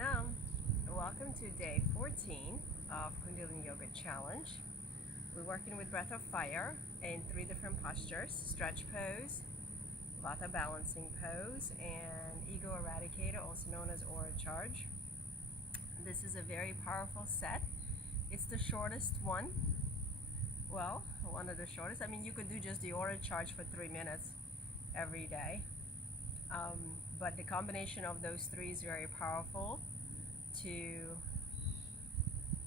Now, welcome to day 14 of Kundalini Yoga Challenge. We're working with breath of fire in 3 different postures: stretch pose, Vata balancing pose, and ego eradicator, also known as aura charge. This is a very powerful set. It's the shortest one. Well, one of the shortest. I mean, you could do just the aura charge for 3 minutes every day. But the combination of those 3 is very powerful to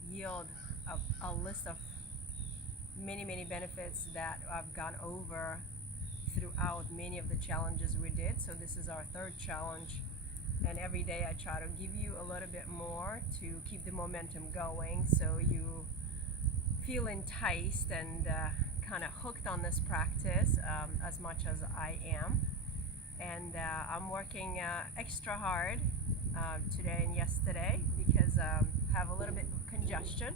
yield a list of many benefits that I've gone over throughout many of the challenges we did. So this is our 3rd challenge, and every day I try to give you a little bit more to keep the momentum going, so you feel enticed and kind of hooked on this practice as much as I am. And I'm working extra hard today and yesterday because I have a little bit of congestion,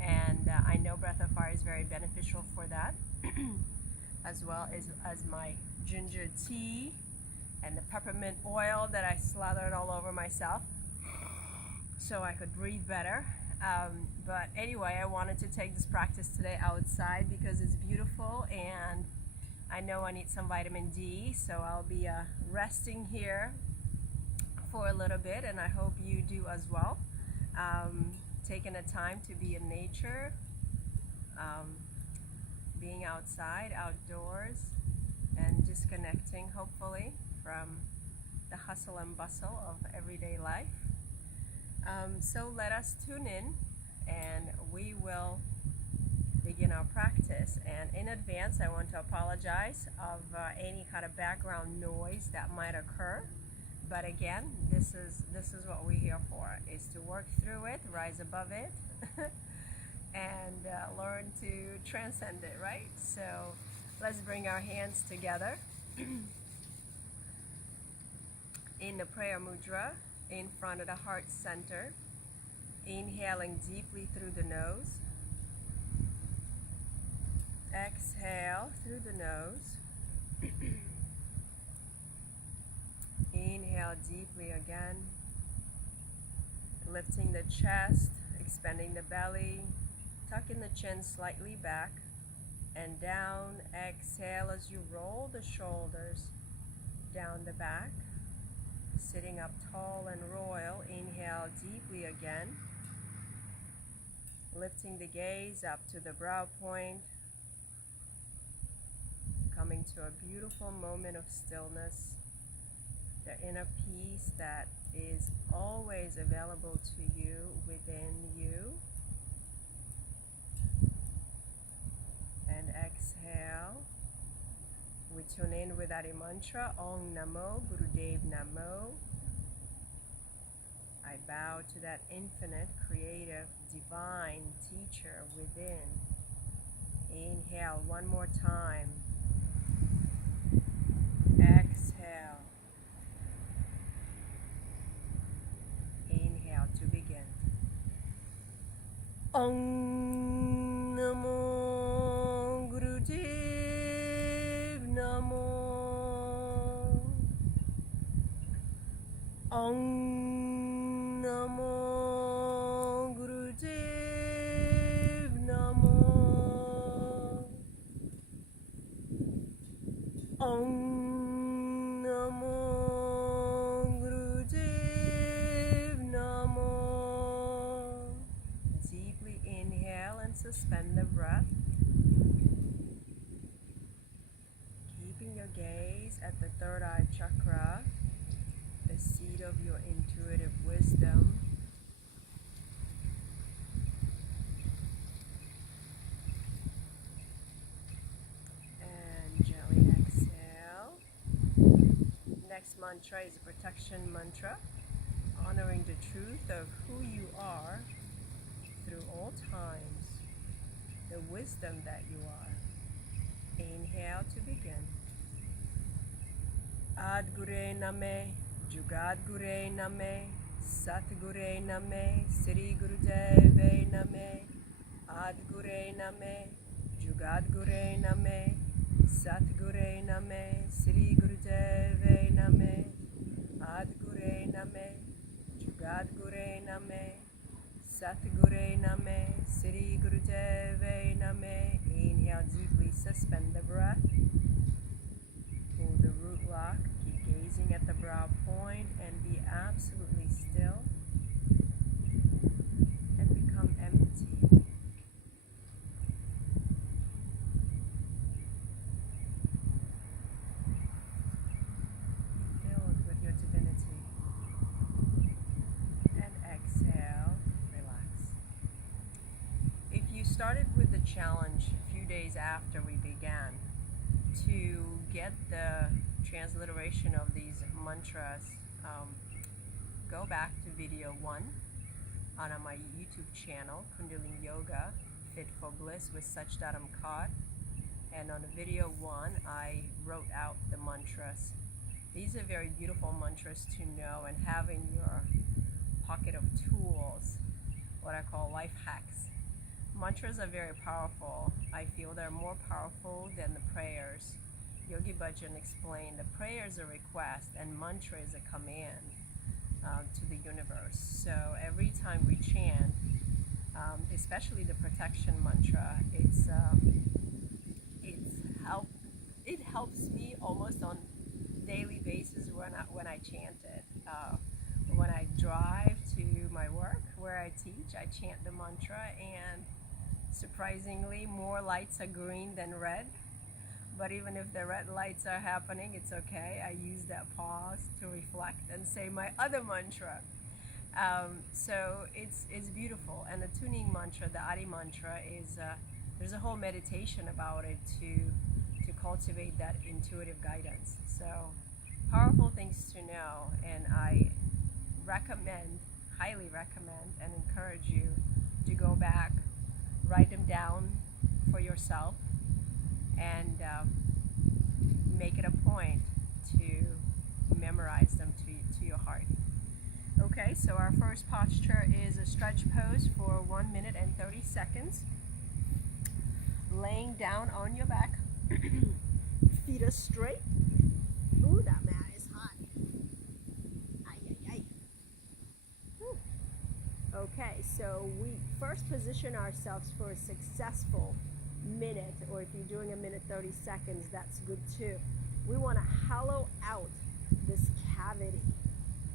and I know breath of fire is very beneficial for that as well as my ginger tea and the peppermint oil that I slathered all over myself so I could breathe better. But anyway, I wanted to take this practice today outside because it's beautiful, and I know I need some vitamin D, so I'll be resting here for a little bit, and I hope you do as well. Taking the time to be in nature, being outside, outdoors, and disconnecting, hopefully, from the hustle and bustle of everyday life. So let us tune in, and we will begin our practice. And in advance, I want to apologize of any kind of background noise that might occur. But again, this is what we're here for: is to work through it, rise above it, and learn to transcend it. Right? So let's bring our hands together in the prayer mudra in front of the heart center. Inhaling deeply through the nose. Exhale through the nose. Inhale deeply again. Lifting the chest, expanding the belly, tucking the chin slightly back and down. Exhale as you roll the shoulders down the back. Sitting up tall and royal. Inhale deeply again. Lifting the gaze up to the brow point. Coming to a beautiful moment of stillness, the inner peace that is always available to you within you. And exhale. We tune in with Adi mantra, Om Namo Gurudev Namo. I bow to that infinite, creative, divine teacher within. Inhale one more time. Exhale. Inhale to begin. Om Namo Gurudev Namo. Om Namo Gurudev Namo. Om Namo Gurudev Namo. Deeply inhale and suspend the breath. Keeping your gaze at the 3rd eye chakra, the seat of your intuitive wisdom. And gently exhale. Next mantra is a protection mantra, honoring the truth of who you are through all times, the wisdom that you are. Inhale to begin. Ad Gure Name, Jugad Gure Name, Sat Gure Name, Sri Gurudeve Name, Ad Gure Name, Jugad Gure Name, Sat Gure Name, Sri Gurudeve Name, Ad Gure Name, Jugad Gure Satguru Name, Sri Gurudeve Name. Inhale deeply, suspend the breath. Pull the root lock, keep gazing at the brow point and be absolutely still. And become empty. Be filled with your divinity. And exhale, relax. If you started with the challenge a few days after we began to get the transliteration of these mantras, go back to video 1 on my YouTube channel, Kundalini Yoga, Fit for Bliss with Such That I'm Caught. And on video 1, I wrote out the mantras. These are very beautiful mantras to know, and having your pocket of tools, what I call life hacks. Mantras are very powerful. I feel they're more powerful than the prayers. Yogi Bhajan explained the prayer is a request and mantra is a command to the universe. So every time we chant, especially the protection mantra, it helps me almost on daily basis when I chant it. When I drive to my work where I teach, I chant the mantra, and surprisingly more lights are green than red. But even if the red lights are happening, it's okay. I use that pause to reflect and say my other mantra. So it's beautiful. And the tuning mantra, the Adi mantra, is there's a whole meditation about it to cultivate that intuitive guidance. So powerful things to know, and I highly recommend and encourage you to go back, write them down for yourself, and make it a point to memorize them to your heart. Okay, so our first posture is a stretch pose for 1 minute and 30 seconds. Laying down on your back, feet are straight. Ooh, that mat is hot. Ay, ay, ay. Whew. Okay, so we first position ourselves for a successful minute, or if you're doing a minute 30 seconds, that's good too. We want to hollow out this cavity.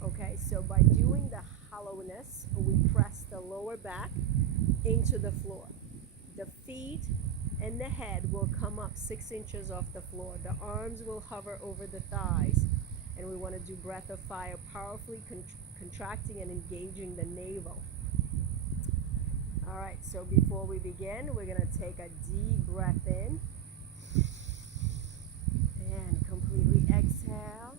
Okay, so by doing the hollowness, we press the lower back into the floor. The feet and the head will come up 6 inches off the floor. The arms will hover over the thighs. And we want to do breath of fire, powerfully contracting and engaging the navel. All right, so before we begin, we're going to take a deep breath in and completely exhale.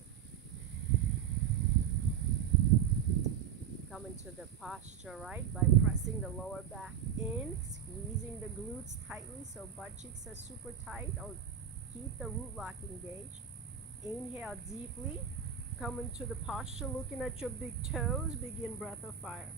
Come into the posture, right, by pressing the lower back in, squeezing the glutes tightly so butt cheeks are super tight. Oh, keep the root lock engaged. Inhale deeply. Come into the posture, looking at your big toes. Begin breath of fire.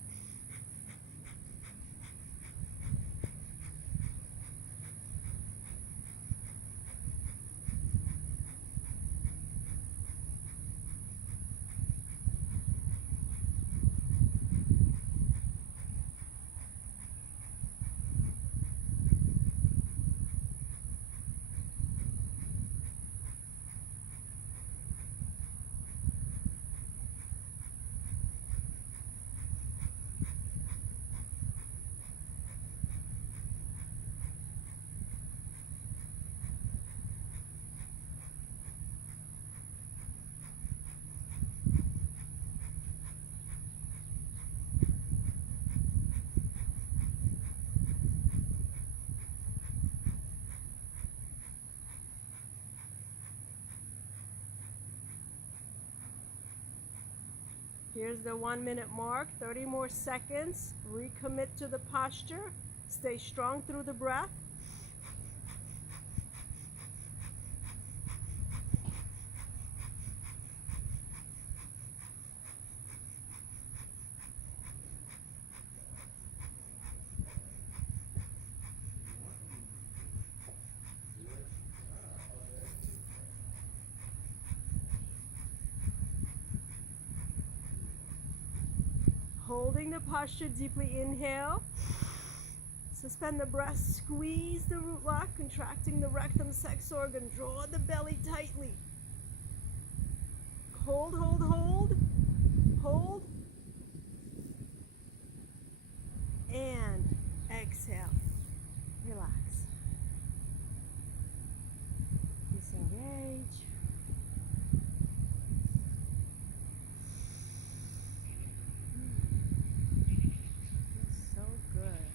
Here's the 1 minute mark, 30 more seconds. Recommit to the posture. Stay strong through the breath. Holding the posture, deeply inhale. Suspend the breath, squeeze the root lock, contracting the rectum, sex organ. Draw the belly tightly. Hold, hold, hold. Hold. And exhale. Relax. Disengage. Feels so good.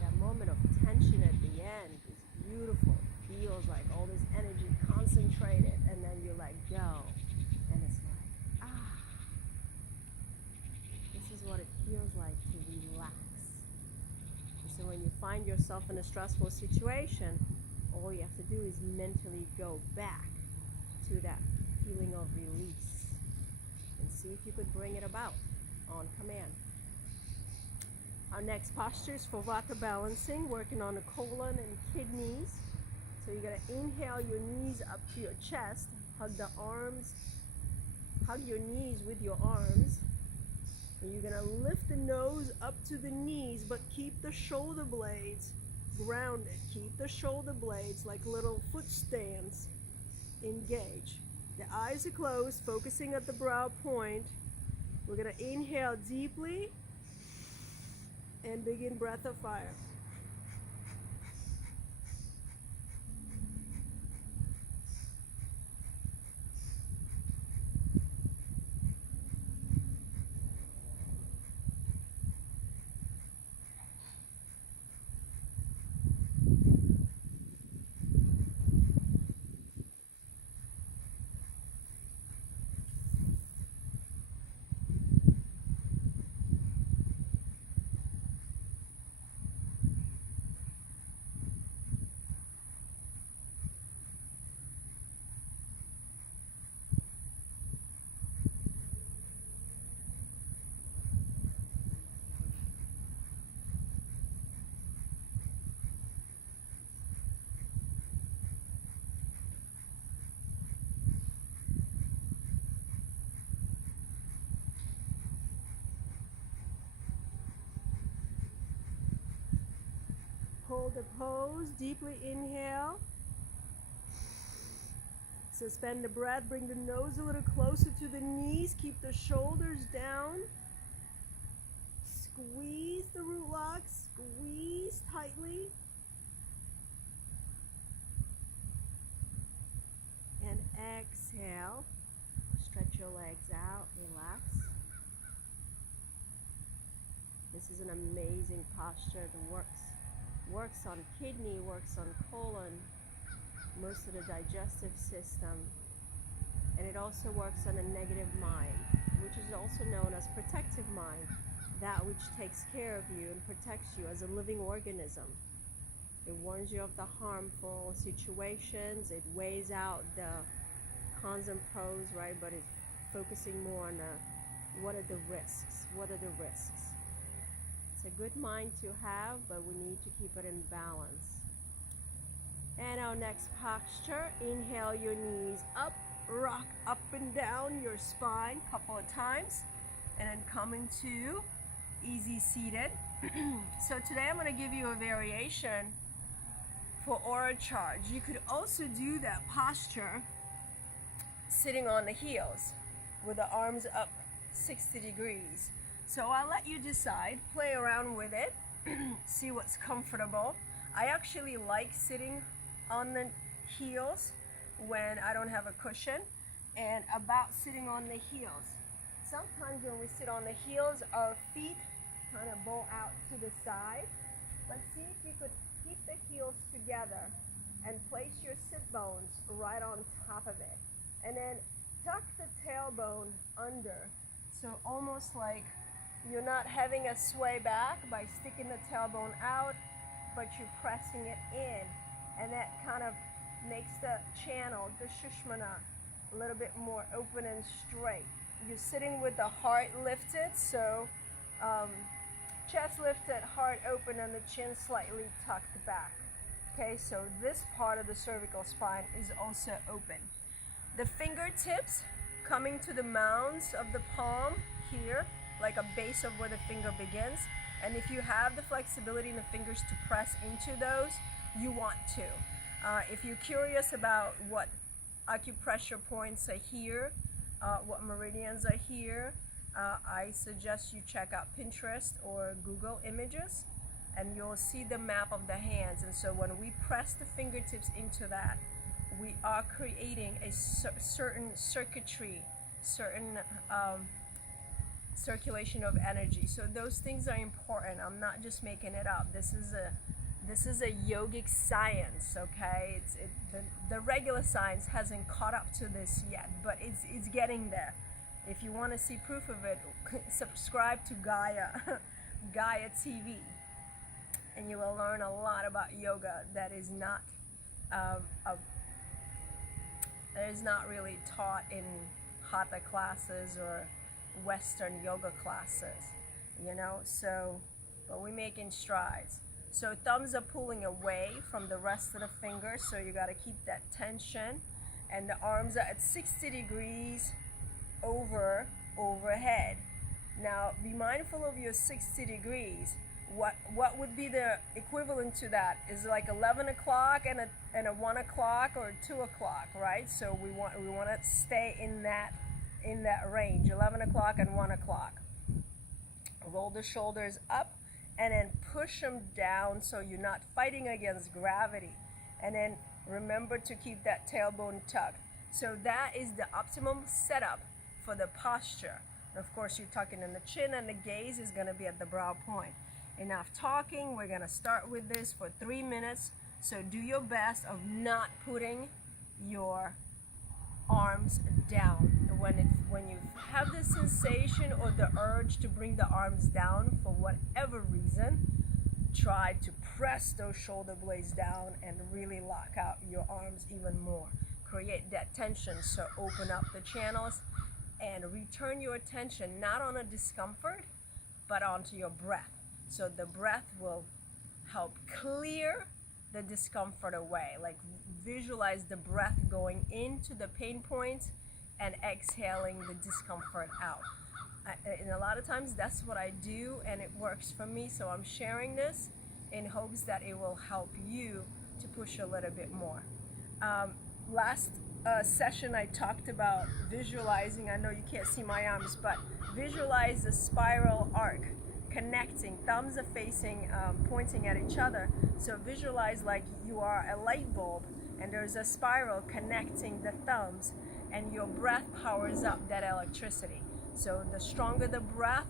That moment of tension at the end is beautiful. Feels like all this energy concentrated, and then you let go, and it's like, this is what it feels like to relax. So when you find yourself in a stressful situation, all you have to do is mentally go back to that feeling of release and see if you could bring it about on command. Our next posture is for Vata balancing, working on the colon and kidneys. So you're going to inhale your knees up to your chest, hug the arms, hug your knees with your arms. And you're going to lift the nose up to the knees, but keep the shoulder blades grounded. Keep the shoulder blades like little foot stands engaged. The eyes are closed, focusing at the brow point. We're going to inhale deeply and begin breath of fire. Hold the pose, deeply inhale. Suspend the breath, bring the nose a little closer to the knees, keep the shoulders down. Squeeze the root lock, squeeze tightly. And exhale. Stretch your legs out, relax. This is an amazing posture that works on kidney, works on colon, most of the digestive system, and it also works on a negative mind, which is also known as protective mind, that which takes care of you and protects you as a living organism. It warns you of the harmful situations, it weighs out the cons and pros, right? But it's focusing more on what are the risks? What are the risks? It's a good mind to have, but we need to keep it in balance. And our next posture, inhale your knees up, rock up and down your spine a couple of times, and then come into easy seated. So today I'm going to give you a variation for aura charge. You could also do that posture sitting on the heels with the arms up 60 degrees. So I'll let you decide, play around with it, see what's comfortable. I actually like sitting on the heels when I don't have a cushion, and about sitting on the heels. Sometimes when we sit on the heels, our feet kind of bow out to the side. Let's see if you could keep the heels together and place your sit bones right on top of it. And then tuck the tailbone under. So almost like you're not having a sway back by sticking the tailbone out, but you're pressing it in. And that kind of makes the channel, the Shushmana, a little bit more open and straight. You're sitting with the heart lifted, so chest lifted, heart open, and the chin slightly tucked back. Okay, so this part of the cervical spine is also open. The fingertips coming to the mounds of the palm here, like a base of where the finger begins. And if you have the flexibility in the fingers to press into those, you want to. If you're curious about what acupressure points are here, what meridians are here, I suggest you check out Pinterest or Google Images, and you'll see the map of the hands. And so when we press the fingertips into that, we are creating a certain circuitry, certain circulation of energy. So those things are important. I'm not just making it up. This is a yogic science, okay? The regular science hasn't caught up to this yet, but it's getting there. If you want to see proof of it, subscribe to Gaia TV, and you will learn a lot about yoga that is not really taught in hatha classes or Western yoga classes, you know. So, but we're making strides. So thumbs are pulling away from the rest of the fingers, so you got to keep that tension, and the arms are at 60 degrees overhead. Now be mindful of your 60 degrees. What would be the equivalent to that is like 11 o'clock and a 1 o'clock or 2 o'clock, right? So we want to stay in that range, 11 o'clock and 1 o'clock. Roll the shoulders up and then push them down so you're not fighting against gravity. And then remember to keep that tailbone tucked. So that is the optimum setup for the posture. And of course, you're tucking in the chin, and the gaze is going to be at the brow point. Enough talking. We're going to start with this for 3 minutes. So do your best of not putting your arms down. When you have the sensation or the urge to bring the arms down for whatever reason, try to press those shoulder blades down and really lock out your arms even more. Create that tension, so open up the channels and return your attention not on a discomfort, but onto your breath. So the breath will help clear the discomfort away. Like visualize the breath going into the pain points and exhaling the discomfort out. And a lot of times that's what I do, and it works for me. So I'm sharing this in hopes that it will help you to push a little bit more. Last session I talked about visualizing. I know you can't see my arms, but visualize the spiral arc connecting. Thumbs are facing, pointing at each other. So visualize like you are a light bulb and there's a spiral connecting the thumbs, and your breath powers up that electricity. So the stronger the breath,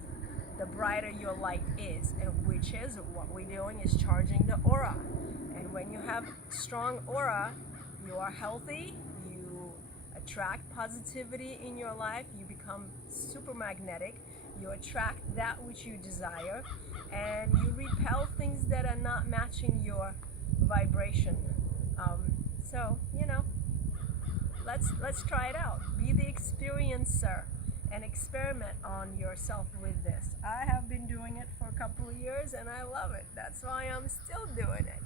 the brighter your light is, and which is what we're doing is charging the aura. And when you have strong aura, you are healthy, you attract positivity in your life, you become super magnetic, you attract that which you desire, and you repel things that are not matching your vibration. So, you know, let's try it out. Be the experiencer and experiment on yourself with this. I have been doing it for a couple of years and I love it. That's why I'm still doing it.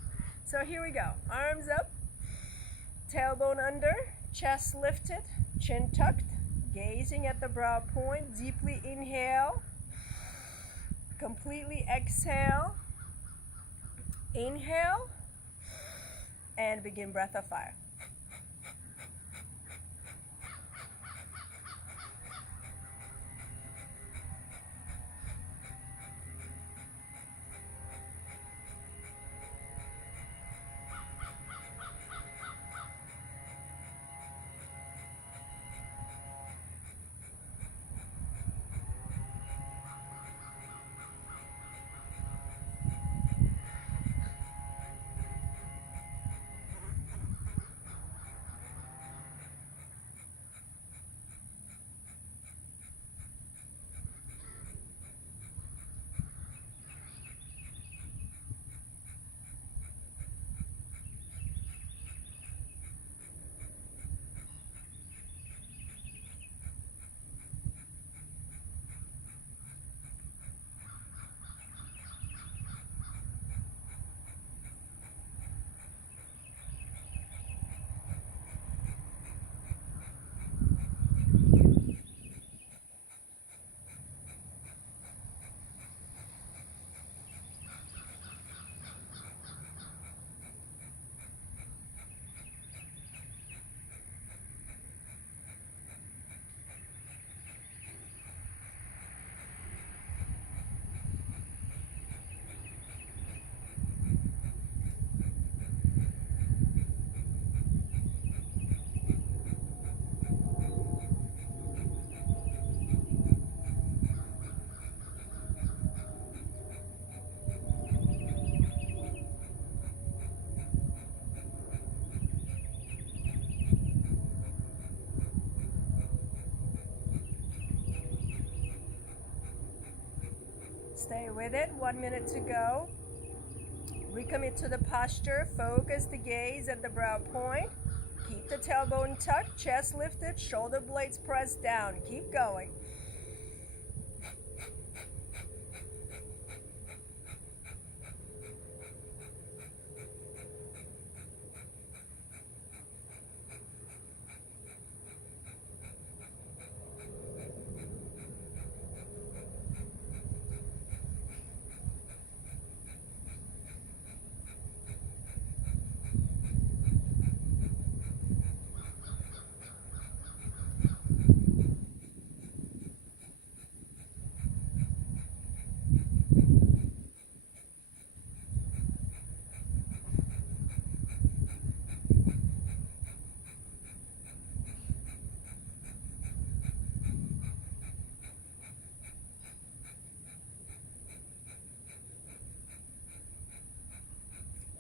So here we go. Arms up, tailbone under, chest lifted, chin tucked, gazing at the brow point. Deeply inhale, completely exhale, inhale, and begin breath of fire. Stay with it. 1 minute to go. Recommit to the posture. Focus the gaze at the brow point. Keep the tailbone tucked, chest lifted, shoulder blades pressed down. Keep going.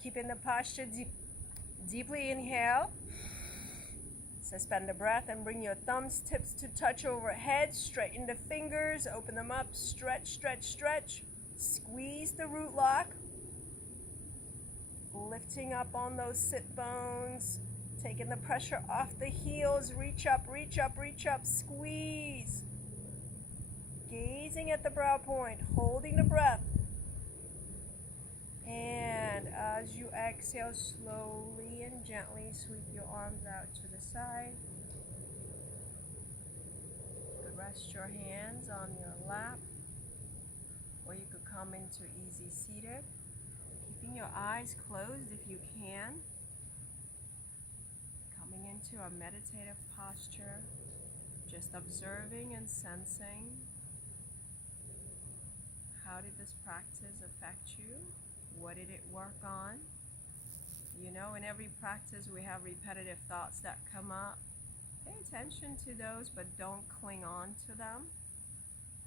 Keep in the posture, deeply inhale. Suspend the breath and bring your thumbs, tips to touch overhead. Straighten the fingers, open them up, stretch, stretch, stretch. Squeeze the root lock. Lifting up on those sit bones. Taking the pressure off the heels. Reach up, reach up, reach up. Squeeze. Gazing at the brow point, holding the breath. And as you exhale, slowly and gently sweep your arms out to the side. You could rest your hands on your lap, or you could come into easy seated, keeping your eyes closed if you can. Coming into a meditative posture, just observing and sensing. How did this practice affect you? What did it work on? You know, in every practice we have repetitive thoughts that come up. Pay attention to those, but don't cling on to them.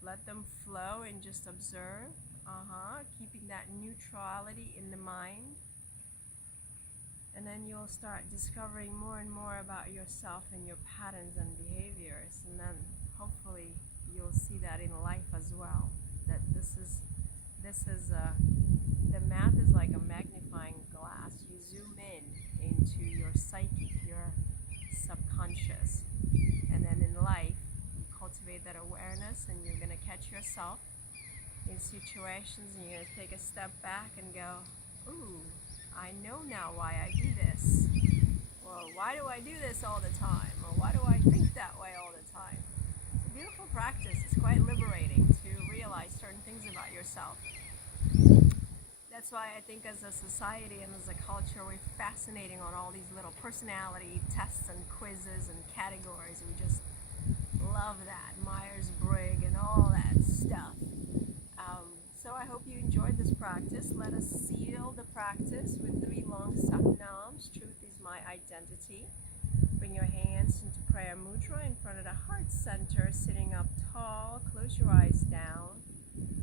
Let them flow and just observe. Keeping that neutrality in the mind. And then you'll start discovering more and more about yourself and your patterns and behaviors. And then hopefully you'll see that in life as well. That this is the math is like a magnifying glass. You zoom in into your psychic, your subconscious, and then in life you cultivate that awareness, and you're going to catch yourself in situations, and you're going to take a step back and go, ooh, I know now why I do this. Well, why do I do this all the time? Or why do I think that way all the time? It's a beautiful practice. It's quite liberating to realize certain things about yourself. That's why I think as a society and as a culture, we're fascinating on all these little personality tests and quizzes and categories. We just love that, Myers-Briggs and all that stuff. So I hope you enjoyed this practice. Let us seal the practice with 3 long Satnams. Truth is my identity. Bring your hands into prayer mudra in front of the heart center, sitting up tall. Close your eyes down.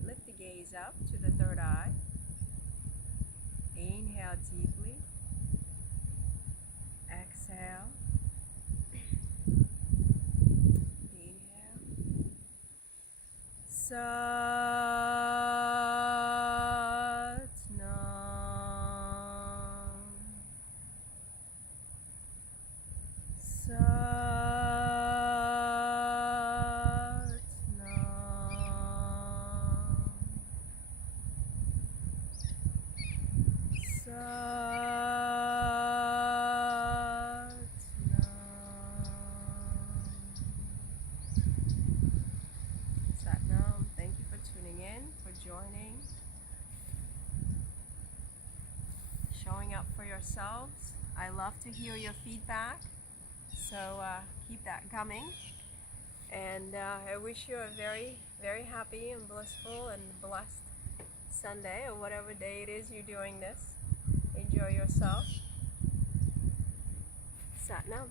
Lift the gaze up to the third eye. Inhale deeply. Exhale. Inhale. Satnam, thank you for tuning in, for joining, showing up for yourselves. I love to hear your feedback, so keep that coming. And I wish you a very, very happy and blissful and blessed Sunday, or whatever day it is you're doing this. Enjoy yourself. Satnam.